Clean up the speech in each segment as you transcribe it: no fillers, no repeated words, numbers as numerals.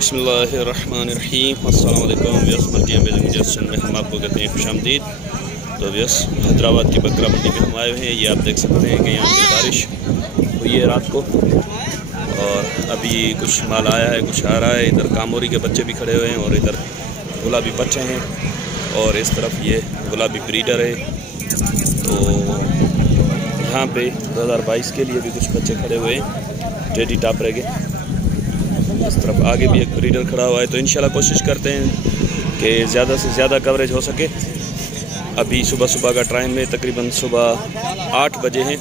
बिस्मिल्लाहिर्रहमानिर्रहीम। अस्सलाम वालेकुम व्यस मल्टीएम जस्टिन में हम आपको कहते हैं खुशामदीद। तो व्यस हैदराबाद की बकरा मंडी में हम आए हुए हैं। ये आप देख सकते हैं कि यहाँ पर बारिश हुई है रात को और अभी कुछ माल आया है, कुछ आ रहा है। इधर कामोरी के बच्चे भी खड़े हुए हैं और इधर गुलाबी बच्चे हैं और इस तरफ ये गुलाबी ब्रीडर है। तो यहाँ पे 2022 के लिए भी कुछ बच्चे खड़े हुए हैं टेडी टापरे के। इस तरफ आगे भी एक ब्रीडर खड़ा हुआ है। तो इंशाल्लाह कोशिश करते हैं कि ज़्यादा से ज़्यादा कवरेज हो सके। अभी सुबह का टाइम में तकरीबन सुबह 8 बजे हैं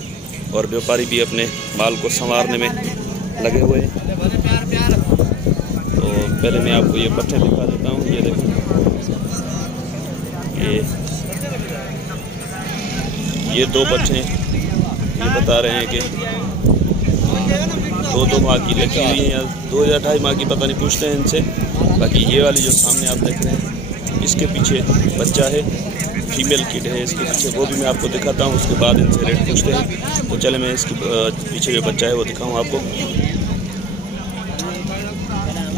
और व्यापारी भी अपने माल को संवारने में लगे हुए हैं। तो पहले मैं आपको ये बच्चे दिखा देता हूँ। ये देखो, ये 2 बच्चे ये बता रहे हैं कि 2 माह की लगी हुई है या 2 या 2.5 माह की, पता नहीं, पूछते हैं इनसे। बाकी ये वाली जो सामने आप देख रहे हैं इसके पीछे बच्चा है, फीमेल किड है इसके पीछे, वो भी मैं आपको दिखाता हूँ। उसके बाद इनसे रेट पूछते हैं। तो चले मैं इसके पीछे जो बच्चा है वो दिखाऊँ आपको।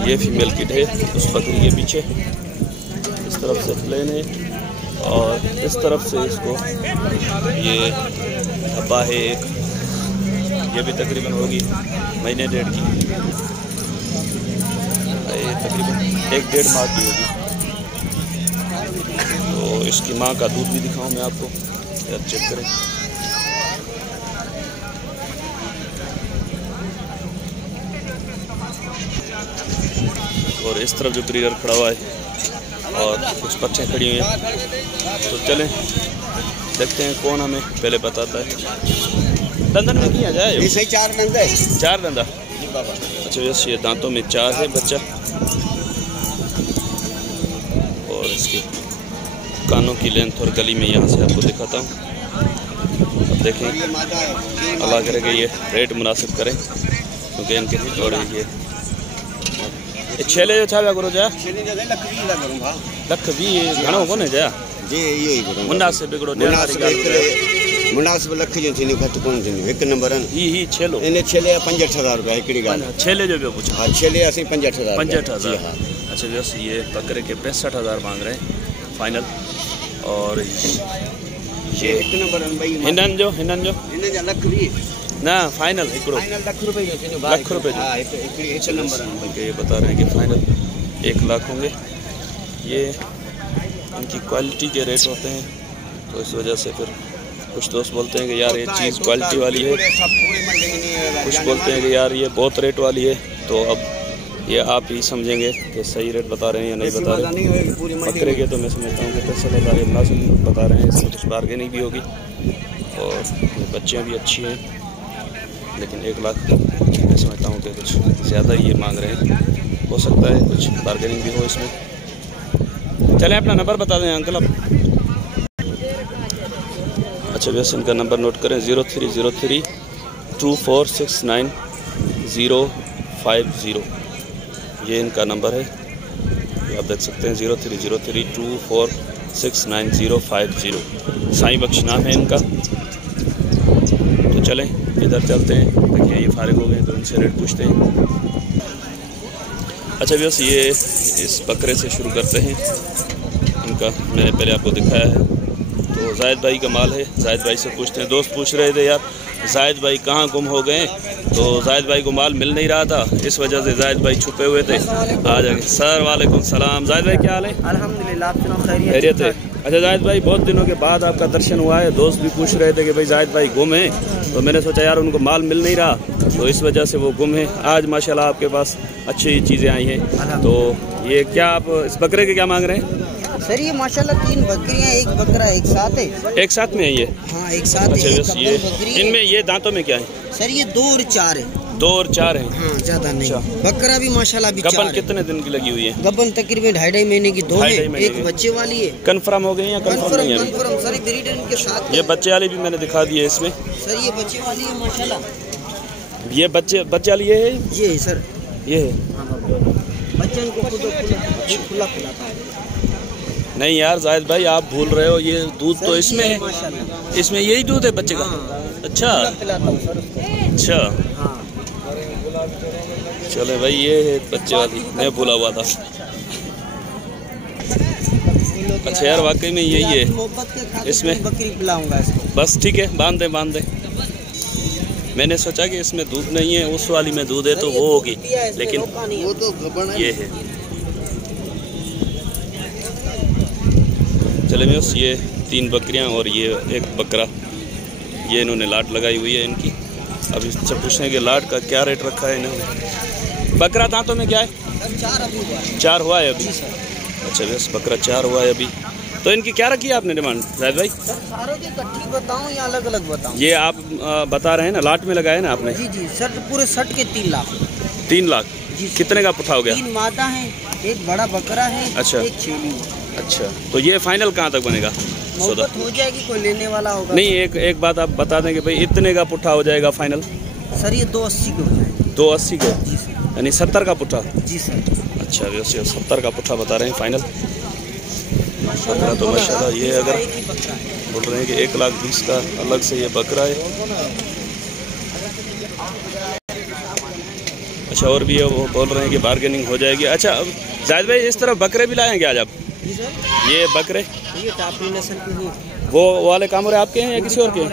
ये फीमेल किड है उस बकरी के पीछे, इस तरफ से प्लेन है और इस तरफ से इसको ये धब्बा है एक, ये भी तकरीबन होगी महीने 1.5 की, तकरीबन 1-1.5 माह की होगी। तो इसकी माँ का दूध भी दिखाऊं मैं आपको, यार चेक करें। और इस तरफ जो ब्रीडर खड़ा हुआ है और कुछ बच्चे खड़ी हुई हैं। तो चलें देखते हैं कौन हमें पहले बताता है। दंदन में किया जाए, इसे 4 दंदा है, 4 दंदा। अच्छा, वैसे ये दांतों में 4 है बच्चा। और इसके कानों की लेंथ और गली में यहाँ से आपको दिखाता हूँ। अब देखें, अल्लाह करे कि ये रेट मुनासिब करें क्योंकि इनके और ये छेले जो छा करो जा लख भी घणो कोने जा जी इहो मुनासिब बिगड़ो मुनासिब लख जो थी घट कोन थी। 1 नंबर ही छेलो इन छेले 65,000 रुपया हिकड़ी गाल। छेले जो भी पूछा। हाँ, छेले असी 65,000। 65,000। अच्छा, बस ये बकरे के 65,000 मांग रहे हैं फाइनल। और ये 1 नंबर हिनन जो लख भी ना फाइनल हिकड़ो लख रुपये लख रुपये जो 1 नंबर ये बता रहे हैं कि फाइनल 1 लाख होंगे। ये इनकी क्वालिटी के रेट होते हैं, तो इस वजह से फिर कुछ दोस्त बोलते हैं कि यार ये चीज़ क्वालिटी वाली है, कुछ बोलते हैं कि यार ये बहुत रेट वाली है। तो अब ये आप ही समझेंगे कि सही रेट बता रहे हैं या नहीं बता रहे। बकरे के तो मैं समझता हूँ कि 65,000 मुनासिब बता रहे हैं, इसमें कुछ बार्गेनिंग भी होगी। और बच्चियाँ भी अच्छी हैं, लेकिन 1 लाख मैं समझता हूँ कि कुछ ज़्यादा ही ये मांग रहे हैं। हो सकता है कुछ बार्गेनिंग भी हो इसमें। चलें अपना नंबर बता दें अंकल आप। अच्छा, वैसे इनका नंबर नोट करें 0303 2469 050। ये इनका नंबर है, आप देख सकते हैं 0303 2469 050। साईं बख्श नाम है इनका। तो चलें इधर चलते हैं। देखिए ये फारिग हो गए तो इनसे रेट पूछते हैं। अच्छा बस ये इस बकरे से शुरू करते हैं। इनका मैंने पहले आपको दिखाया है। तो जाहिद भाई का माल है, जाहिद भाई से पूछते हैं। दोस्त पूछ रहे थे यार जाहिद भाई कहाँ गुम हो गए, तो जाहिद भाई को माल मिल नहीं रहा था, इस वजह से जाहिद भाई छुपे हुए थे। आ जाएंगे सर। वालेकुम सलाम। जाहिद भाई क्या हाल है? अल्हम्दुलिल्लाह, खैरियत है। अच्छा जाहिद भाई, बहुत दिनों के बाद आपका दर्शन हुआ है। दोस्त भी पूछ रहे थे कि भाई जाहिद भाई गुम हैं, तो मैंने सोचा यार उनको माल मिल नहीं रहा, तो इस वजह से वो गुम है। आज माशाल्लाह आपके पास अच्छी चीज़ें आई हैं। तो ये क्या आप इस बकरे के क्या मांग रहे हैं? सर ये माशाल्लाह 3 बकरियां, 1 बकरा एक साथ है। एक साथ में है ये? हाँ, एक साथ है। अच्छा, ये इनमें ये दांतों में क्या है? सर ये 2 और 4 है। 2 और 4 है? हाँ, ज्यादा नहीं। बकरा भी माशाल्लाह भी 4 गबन कितने दिन की लगी हुई है? गबन तकरीबन 2.5 महीने की 2 है, एक बच्चे वाली है। कंफर्म हो गई या कंफर्म नहीं है? कंफर्म सर, ब्रीडर के साथ। ये बच्चे वाली भी मैंने दिखा दी है इसमें। सर ये बच्चे वाली है माशाल्लाह। ये बच्चे वाली ये है? ये है सर, ये है। बच्चों को खुला खिलाता है। नहीं यार जाहिद भाई आप भूल रहे हो, ये दूध तो इसमें है, इसमें यही दूध है बच्चे का। अच्छा अच्छा, चले भाई, ये है बच्चे वाली, मैं भूला हुआ था। अच्छा यार, वाकई में यही है इसमें। बकरी पिलाऊंगा इसको। बस ठीक है, बांध दे। मैंने सोचा कि इसमें दूध नहीं है, उस वाली में दूध है तो वो होगी, लेकिन वो तो ये है। चले व्यूअर्स, ये 3 बकरियां और ये एक बकरा, ये इन्होंने लाट लगाई हुई है इनकी। अब इससे पूछने के लाट का क्या रेट रखा है इन्होंने। बकरा दांतों में क्या है? 4 हुआ है अभी। अच्छा व्यूअर्स, बकरा 4 हुआ है अभी। तो इनकी क्या रखी है आपने डिमांड जाहिद भाई? सारों की इकट्ठी बताऊं या अलग अलग बताऊं? ये आप बता रहे हैं ना, लाट में लगाया ना आपने? जी सर, पूरे सेट के 3 लाख। 3 लाख जी। कितने का पुट्ठा हो गया? 3 मादा है, एक बड़ा बकरा है, अच्छा। एक छेली। अच्छा, तो ये फाइनल कहाँ तक बनेगा? मोहब्बत हो जाएगी, कोई लेने वाला होगा। नहीं, एक बात आप बता दें कि भाई इतने का पुट्ठा हो जाएगा फाइनल? सर ये 280 के हो जाएगा। 280 के? जी सर। यानी 70 का पुट्ठा? जी सर। अच्छा वैसे 70 का पुट्ठा बता रहे हैं फाइनल। बकरा तो माशाल्लाह, ये अगर बोल रहे हैं कि 1,20,000 का अलग से ये बकरा है। अच्छा, और भी है, वो बोल रहे हैं कि बार्गेनिंग हो जाएगी। अच्छा जाहिद भाई, इस तरफ बकरे भी लाएंगे आज आप? ये बकरे ये टापरी नस्ल के हैं। वो वाले कामोरे आपके हैं या किसी और के हैं?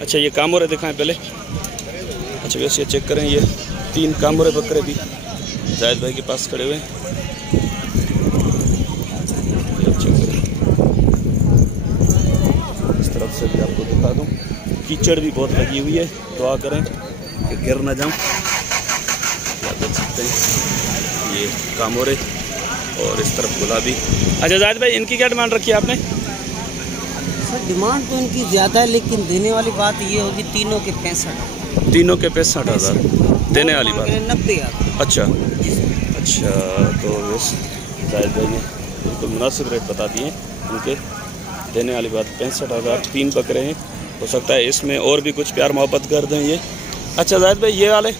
अच्छा, ये कामोरे दिखाएं पहले। अच्छा वैसे ये चेक करें, ये 3 कामोरे बकरे भी जाहिद भाई के पास खड़े हुए हैं। इस तरफ से भी आपको दिखा दूं, कीचड़ भी बहुत लगी हुई है, दुआ करें कि गिर ना जाऊं। क्या देख सकते हैं ये कामोरे और इस तरफ गुलाबी। अच्छा जाहिद भाई, इनकी क्या डिमांड रखी है आपने? सर डिमांड तो इनकी ज़्यादा है, लेकिन देने वाली बात ये होगी तीनों के 65। तीनों के 65,000 देने वाली बात? 90,000। अच्छा अच्छा, तो बस जाहिद भाई ने बिल्कुल मुनासिब रेट बता दिए उनके। देने वाली बात 65,000। 3 बकरे हैं, हो सकता है इसमें और भी कुछ प्यार मोहब्बत कर दें ये। अच्छा जाहिद भाई, ये वाले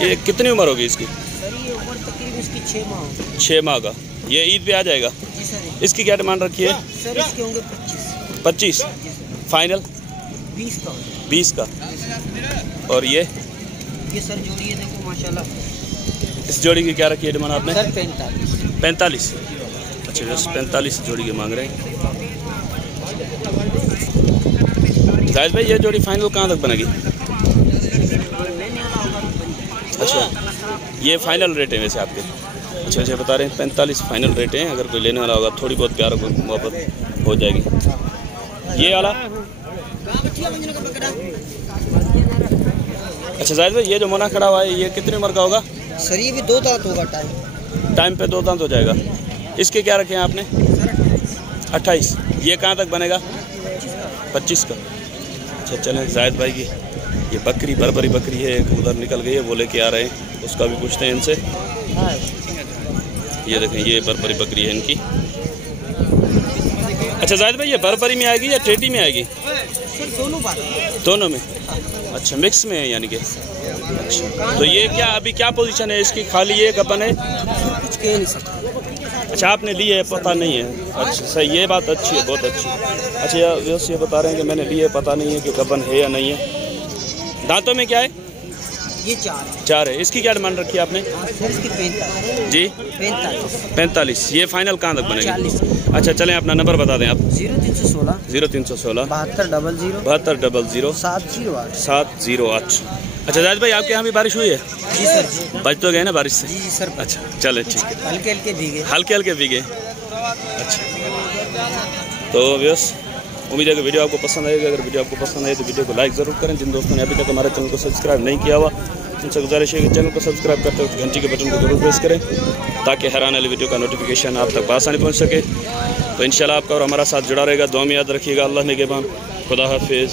ये कितनी उम्र होगी इसकी? सर ये उम्र तकरीबन इसकी 6 माह होगी। 6 माह का। ये ईद पे आ जाएगा? जी सर। इसकी क्या डिमांड रखी है? सर इसके होंगे 25। 25 फाइनल? 20 का। 20 का। और ये सर जोड़ी है, देखो माशाल्लाह। इस जोड़ी की क्या रखी है डिमांड आपने? सर 45। 45? अच्छा बस 45 जोड़ी के मांग रहे हैं जाहिद भाई। ये जोड़ी फाइनल कहाँ तक बनेगी? अच्छा, ये फाइनल रेट है वैसे आपके? अच्छा अच्छा, बता रहे हैं 45 फाइनल रेट हैं। अगर कोई लेने वाला होगा, थोड़ी बहुत प्यार मोहब्बत हो जाएगी। ये वाला? अच्छा जाहिद भाई, ये जो मोना खड़ा हुआ है, ये कितनी उम्र का होगा? सर ये भी 2 दांत होगा। टाइम पे 2 दांत हो जाएगा। इसके क्या रखे हैं आपने? 28। ये कहाँ तक बनेगा? 25 का। अच्छा चलें, जाहिद भाई की ये बकरी बरबरी बकरी है, एक उधर निकल गई है, वो लेके आ रहे हैं, उसका भी पूछते हैं इनसे। ये देखें, ये बरबरी बकरी है इनकी। अच्छा जाहिद भाई, ये बरबरी में आएगी या टेटी में आएगी? सर दोनों बात। दोनों में? अच्छा, मिक्स में है यानी कि। अच्छा, तो ये क्या अभी क्या पोजीशन है इसकी? खाली ये गबन है? कुछ कह नहीं सकता। अच्छा, आपने ली है, पता नहीं है? अच्छा सही, ये बात अच्छी है, बहुत अच्छी। अच्छा ये बता रहे हैं कि मैंने ली है, पता नहीं है कि गबन है या नहीं है। दांतों में क्या है? ये 4 है। इसकी क्या डिमांड रखी है आपने? सर इसकी 45 जी? 45। ये फाइनल कहाँ तक बनेगी? 40। अच्छा चलें, अपना नंबर बता दें आप। 0316 0316 7200 708। 708। अच्छा जाहिद भाई, आपके यहाँ भी बारिश हुई है? जी सर। बच तो गए ना बारिश से? जी सर। अच्छा चले, ठीक है। हल्के हल्के भीगे। हल्के हल्के भीगे। अच्छा, तो व्यूअर्स, उम्मीद है कि वीडियो आपको पसंद आएगी। अगर वीडियो आपको पसंद आए तो वीडियो को लाइक ज़रूर करें। जिन दोस्तों ने अभी तक हमारे चैनल को सब्सक्राइब नहीं किया हुआ, उनसे गुजारिश है कि चैनल को सब्सक्राइब करते वक्त घंटी के बटन को जरूर प्रेस करें, ताकि हर आने वाली वीडियो का नोटिफिकेशन आप तक आसानी पहुँच सके। तो इंशाल्लाह आपका और हमारा साथ जुड़ा रहेगा। दुआ में याद रखिएगा। अल्लाह निगहबान। खुदा हाफिज़।